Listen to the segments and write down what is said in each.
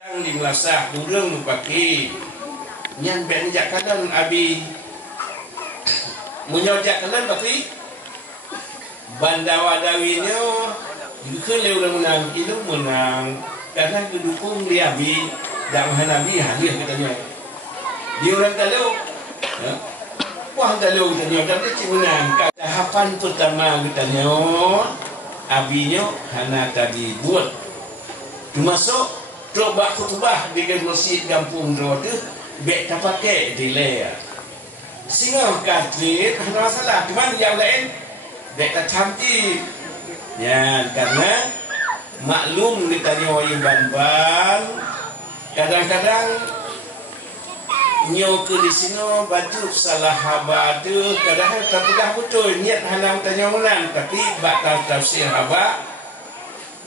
Yang di melasah burung nupaki yang benjak kanan abi menyojak kanan tapi bandawadawinya juga lewat menang itu menang karena kedukung dia abi dan nabi hadir katanya dia orang tahu wah tahu katanya tapi menang tahapan pertama katanya abinya hana tadi buat masuk coba khutbah di masjid kampung roda bek tak pakai delay singa katlit ada masalah cuma yang lain bek tak cantik ya karena maklum ditanya orang ban-ban kadang-kadang nyo ke di sini baju salah haba tu kadang-kadang tak pedah betul niat hanam tanya ulang tapi bakal tafsir haba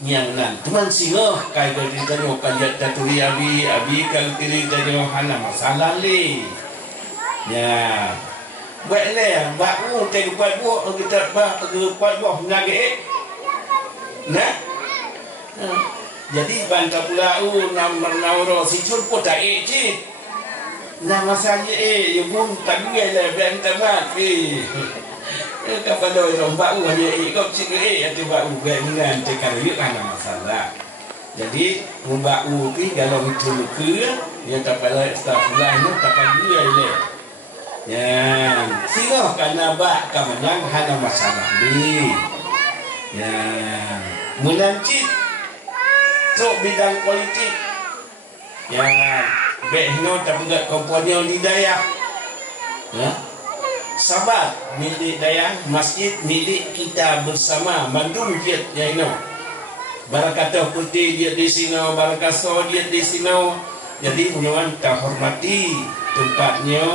yang nan tuan singa kai gadi tanyo kanjat taturi abi kal tiri tanyo hana masalah le ya buat le ba u te buat bu kita ba ke buat bu nage nah jadi banta pula u nam nauro si chul pota e ji na masalah e yun tak le banta ba ki kepada orang bau hanya ikut cikgu atau bau dengan cekal yuk ada masalah. Jadi membau ti kalau itu ke yang tak pada stafulahnya tak pada dia le. Ya, sehingga karena bak kemenang ada masalah ni. Ya, melancit so bidang politik. Ya, behno tak buat komponen di daerah. Ya. Sabat milik daya masjid milik kita bersama mandum dia ino barakatuh putih dia di sini barakaso dia di sini jadi menyoan kita hormati tempatnya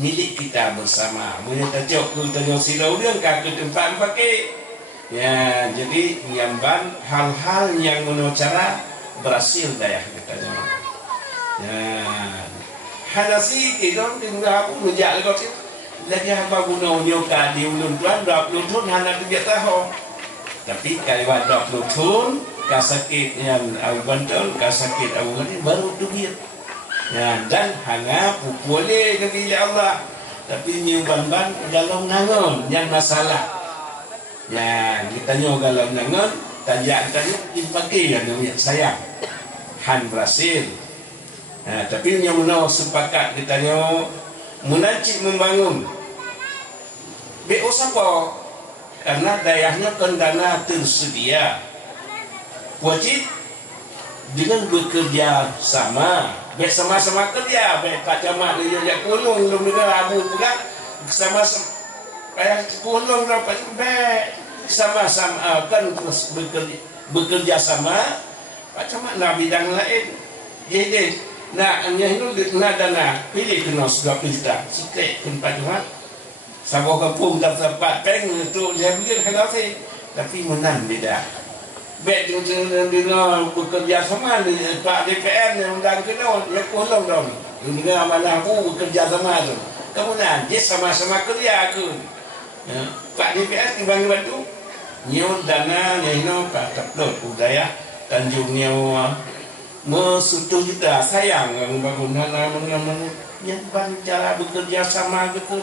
milik kita bersama menyata jok tanya silau dia ke tempat pakai ya jadi nyamban hal-hal yang menurut cara berhasil daya kita ya hadasi kita tinggal aku menjak lekot lagi apa guna nyoka di ulun tuan 20 tahun hana tidak tahu tapi kalau 20 tahun kasakit yang aku bantul kasakit aku ini baru duit ya dan hanya boleh kata Allah tapi nyuban-ban dalam nangon yang masalah ya kita nyok dalam nangon tajak tadi dipakai yang namanya sayang han berhasil. Nah, tapi yang menau sepakat ditanya menancik membangun BO siapa? Karena daerahnya kan dana tersedia wajib dengan bekerja sama bersama-sama kerja baik Pak Camat dia kulung belum dengar abu pula sama-sama kayak kulung dapat baik sama-sama kan bekerja sama Pak Camat nak bidang lain jadi nah, yang itu nak dana pilih kena sudah kita sikit tempat jual sama kampung tak sempat peng itu saya pikir kalau saya tapi menang beda baik dengan bekerja sama Pak DPR yang undang kena dia kolong dong dengan amanah aku bekerja sama tu kemudian dia sama-sama kerja aku ya. Pak DPR timbang bantu nyawa dana nyawa Pak Taplot budaya Tanjung nyawa mesutuh kita sayang membangun halaman yang cara bekerja sama gitu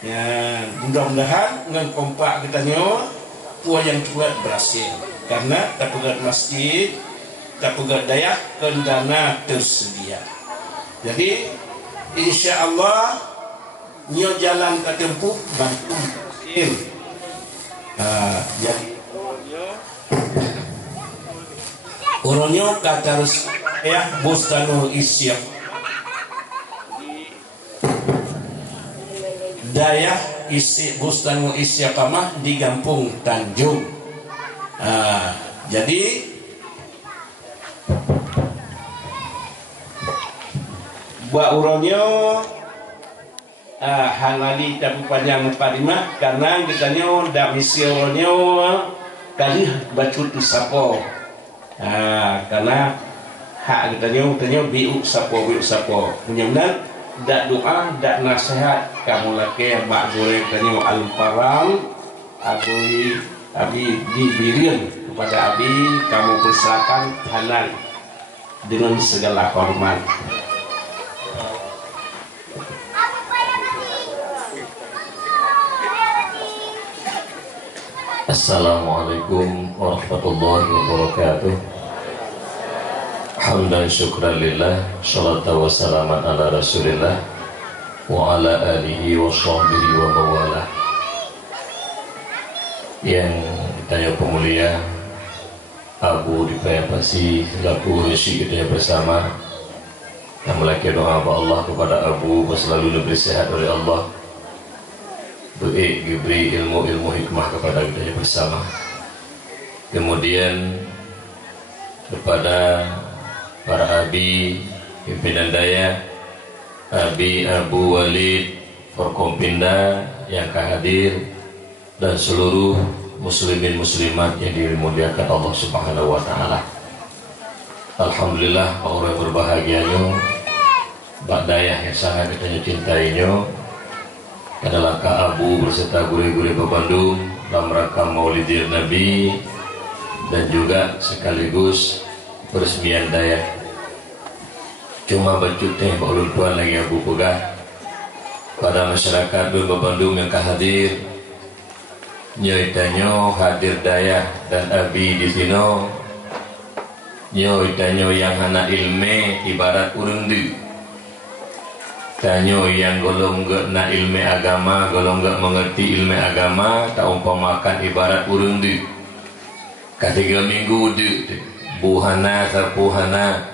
ya mudah-mudahan dengan kompak kita nyawa puan yang kuat berhasil karena tak pegat masjid tak pegat daya kendana tersedia jadi insya Allah nyo jalan tak tempuh bantu berhasil jadi orangnya kata harus ya Bustanul Isyaq daya isi Bustanul Isyaq mah di Kampung Tanjung jadi buat orangnya hanali tapi panjang 45 karena kitanya dah misi orangnya kali bacut sapo karena hak katanya biu sapo mudah-mudahan dak doa dak nasihat kamu laki mak goreng katanya al-param abi di birin kepada Abi, kamu persilakan halal dengan segala hormat. Assalamualaikum warahmatullahi wabarakatuh. Hamdan syukran lillah, salatu wassalaman ala rasulillah wa ala alihi wa sahbihi wa mawalah. Yang ditanya pemulia Abu Dipayapasi selaku resi kita bersama, yang melaki doa Allah kepada Abu selalu diberi sehat oleh Allah, diberi ilmu hikmah kepada kita bersama. Kemudian kepada para abi pimpinan daya, Abi Abu Walid Forkompinda yang hadir, dan seluruh muslimin muslimat yang dimuliakan Allah Subhanahu wa taala. Alhamdulillah orang berbahagianya Mbak Dayah yang sangat kita cintainya adalah Kak Abu berserta guru-guru Bandung dalam rangka Maulidir Nabi dan juga sekaligus peresmian Dayah. Cuma bercutih baru tuan lagi Abu pegah pada masyarakat Bandung yang hadir. Nyoitanyo hadir Dayah dan Abi di sini. Nyoitanyo yang hana ilme ibarat urang di. Tanyo yang golong gak na ilme agama, golong gak mengerti ilme agama, tak umpamakan ibarat urang di. Ketiga minggu di buhana sapuhana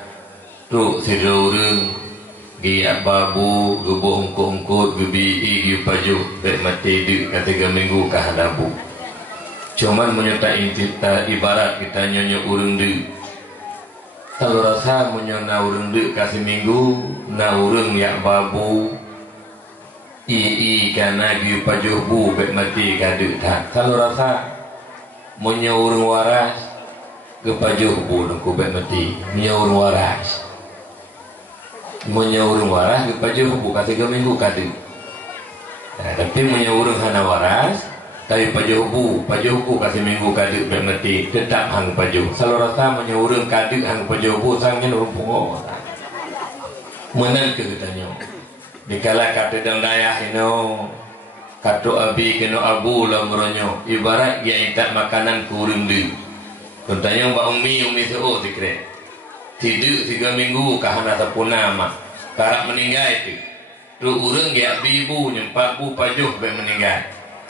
tu sido urang gi ababu gubo ungkut gebi gi paju bek mati di ketiga minggu kahadabu. Cuman menyertai kita ibarat kita nyonya urang di. Kalau rasa menyona urang di kasih minggu na urang yak babu kana gi paju bu bek mati kadu tak. Kalau rasa menyona urang waras ge paju bu ku bek mati menyona urang waras. Menyurung waras baju buka 3 minggu kadu. Nah, tapi menyurung hana waras tapi paju kasih minggu kadu bermeti tetap hang paju. Kalau rasa menyurung kadu hang paju sangnya urung pungo. Menan ke katanya. Dikala kata dan dayah ino katu abi keno abu lamronyo ibarat ya itak makanan kurung di. Kontanya Mbak Umi seo dikre. Tidur 3 minggu kahana tapuna mak karak meninggal itu tu urang ya bibu nyempat bu pajuh be meninggal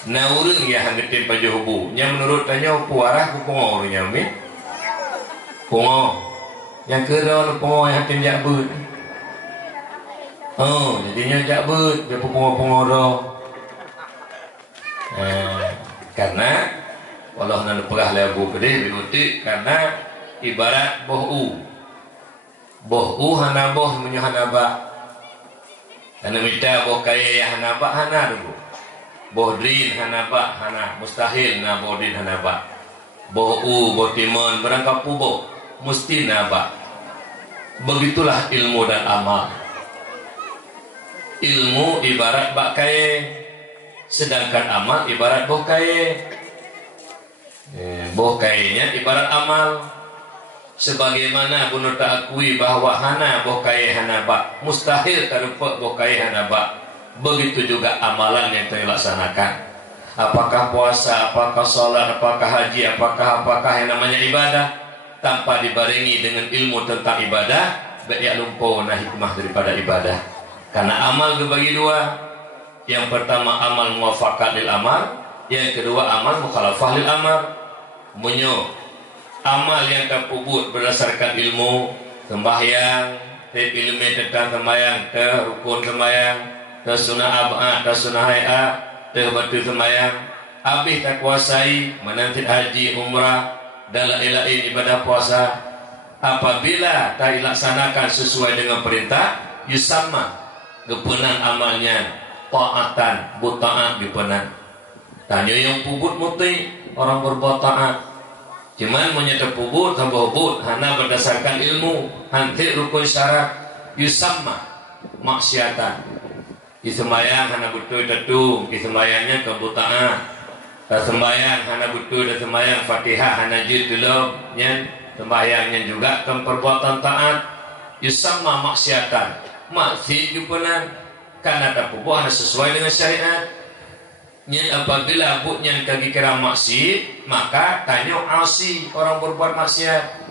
na urang ya hangetin pajuh bu nya menurut tanya puarah ku pongo nya mi pongo yang kedua pongo yang tim jakbut jadinya jakbut be pongo do karena Allah nan perah labu gede biutik karena ibarat boh hana boh menyo hana ba karena minta boh kaya ya hana ba hana dulu boh drin hana ba hana mustahil na boh drin hana ba boh timon berangkap boh mesti na ba. Begitulah ilmu dan amal. Ilmu ibarat bak kaya, sedangkan amal ibarat boh kaya. Boh kayanya ibarat amal. Sebagaimana bunu takui bahwa hana boh kaya hana bak mustahil karupa boh kaya hana bak. Begitu juga amalan yang telah dilaksanakan. Apakah puasa, apakah sholat, apakah haji, apakah yang namanya ibadah, tanpa dibarengi dengan ilmu tentang ibadah, ya lumpur nah hikmah daripada ibadah. Karena amal dibagi dua. Yang pertama amal muwafakat lil amal, yang kedua amal mukhalafah lil amal. Amal yang terpubut berdasarkan ilmu sembahyang, ilmu tentang sembahyang, rukun sembahyang, sunah ab'ah, sunah hay'ah, batu sembahyang, habis tak kuasai menanti haji, umrah dan lain-lain ibadah puasa. Apabila tak dilaksanakan sesuai dengan perintah, yusamma kepenan amalnya ta'atan, butta'at dipenan. Tanya yang pubut muti orang berbuat taat. Cuman menyata pubut tambah pubut hana berdasarkan ilmu, hanti rukun syarat yusamma maksiatan. Disembayang hana betul tetu, disembayangnya kebutaan. sembahyang hana butuh dan sembahyang Fatihah hana jid dulu nyen sembahyangnya juga kan perbuatan taat yusamma maksiatan maksiat jupunan karena tak hana sesuai dengan syariat nyen apabila buknya kaki kira maksiat maka tanya asi orang berbuat maksiat.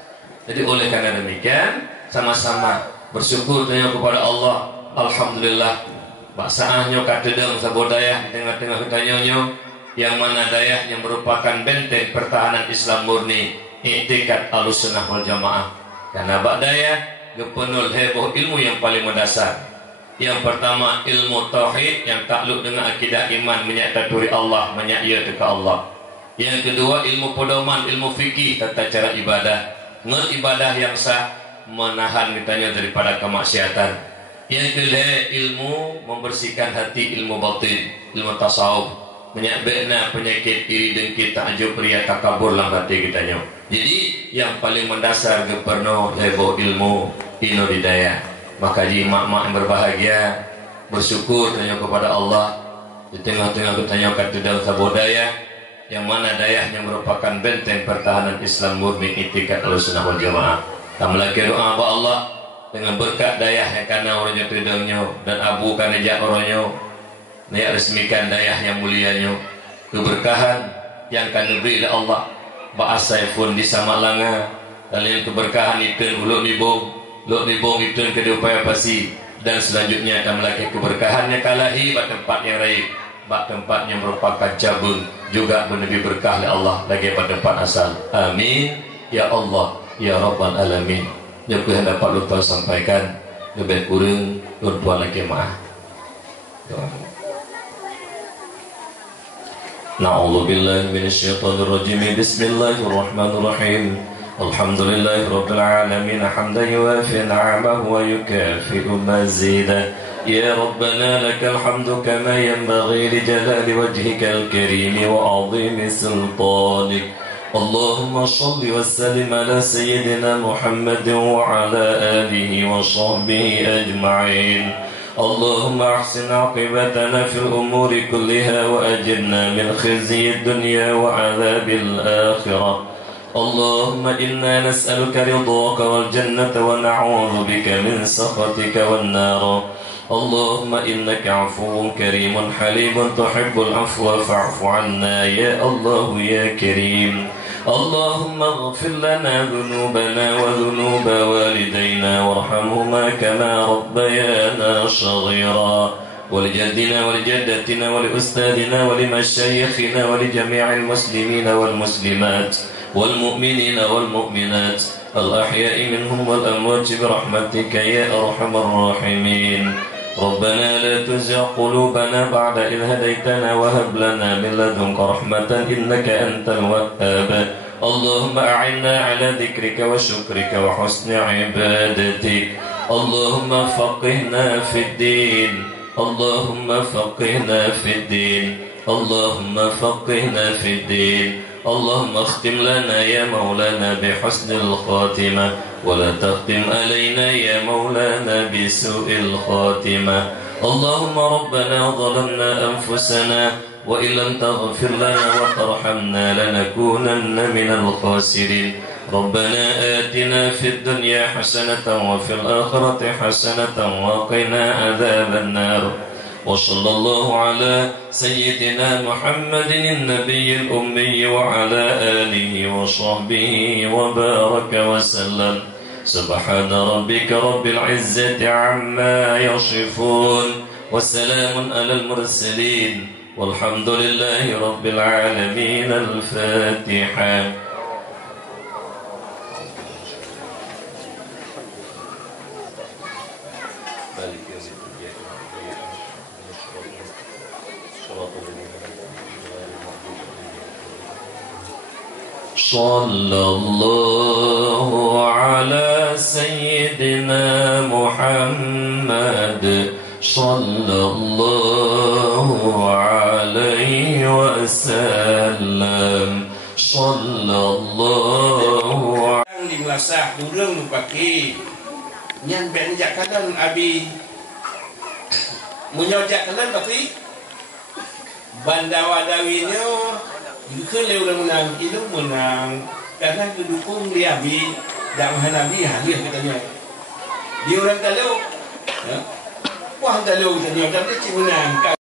Jadi oleh karena demikian sama-sama bersyukur tanya kepada Allah. Alhamdulillah baksaahnya katedang sabodaya di tengah-tengah kitanyonyo yang mana dayah yang merupakan benteng pertahanan Islam murni i'tikad Ahlussunnah wal Jamaah. Karena bak dayah gepenul heboh ilmu yang paling mendasar. Yang pertama ilmu tauhid yang takluk dengan akidah iman menyataturi Allah, menyakya ke Allah. Yang kedua ilmu pedoman, ilmu fikih tata cara ibadah, ibadah yang sah, menahan kitanya daripada kemaksiatan. Yang kedua ilmu membersihkan hati, ilmu batin, ilmu tasawuf, menyabekna penyakit iri dengki takjub ria takabur dalam hati kitanya. Jadi yang paling mendasar geperno heboh ilmu ino didaya. Maka ji mak-mak yang berbahagia bersyukur tanya kepada Allah di tengah-tengah kitanya katedang sabodaya yang mana dayahnya merupakan benteng pertahanan Islam murni i'tikad Ahlussunnah wal Jamaah. Kami lagi doa kepada Allah dengan berkat dayah yang karena orangnya tridangnya dan abu karena jak orangnya niat resmikan dayah yang mulianya keberkahan yang akan diberi oleh Allah ba'asai pun di Samalanga dan keberkahan itu uluk nibong itu ke upaya pasi dan selanjutnya akan melaki keberkahannya kalahi bak tempat yang raib bak tempat yang merupakan cabung juga menebi berkah oleh Allah lagi pada tempat asal. Amin ya Allah ya Rabbal Alamin. Yang yang dapat lupa sampaikan lebih kurang lupa lagi maaf. Na'udzu billahi minasyaitonir rajim. Bismillahirrahmanirrahim. Alhamdulillahi rabbil alamin hamdan yuwafi ni'amahu wa yukafi'u mazidah. Ya Rabbana lakal hamdu kama yanbaghi li jalali wajhikal karim wa 'azimi sultanik. اللهم صل وسلم على سيدنا محمد وعلى آله وصحبه أجمعين. اللهم أحسن عاقبتنا في الأمور كلها وأجرنا من خزي الدنيا وعذاب الآخرة. اللهم إنا نسألك رضاك والجنة ونعوذ بك من سخطك والنار. اللهم إنك عفو كريم حليم تحب العفو فاعف عنا يا الله يا كريم. اللهم اغفر لنا ذنوبنا وذنوب والدينا وارحمهما كما ربيانا صغيرا ولجدنا ولجدتنا ولأستاذنا ولمشايخنا ولجميع المسلمين والمسلمات والمؤمنين والمؤمنات الأحياء منهم والأموات برحمتك يا أرحم الراحمين. ربنا لا تزغ قلوبنا بعد إذ هديتنا وهب لنا من لدنك رحمة إنك أنت الوهاب. اللهم أعنا على ذكرك وشكرك وحسن عبادتك. اللهم فقهنا في الدين. اللهم فقهنا في الدين. اللهم فقهنا في الدين. اللهم اختم لنا يا مولانا بحسن الخاتمة ولا تختم علينا يا مولانا بسوء الخاتمة. اللهم ربنا ظلمنا أنفسنا وإن لم تغفر لنا وترحمنا لنكونن من الخاسرين. ربنا آتنا في الدنيا حسنة وفي الآخرة حسنة وقنا عذاب النار. وصلى الله على سيدنا محمد النبي الأمي وعلى آله وصحبه وبارك وسلم. سبحان ربك رب العزة عما يصفون وسلام على المرسلين والحمد لله رب العالمين. الفاتحة. صلى الله على سيدنا محمد صلى الله عليه وسلم صلى الله di melasah kurang pakai yang benjak kanan abi menyojak kanan tapi bandawadawinya Itu leu menang, itu menang karena kedukung dia bi dakwah Nabi hadir katanya. Dia orang kalau, wah kalau katanya tapi cuma menang.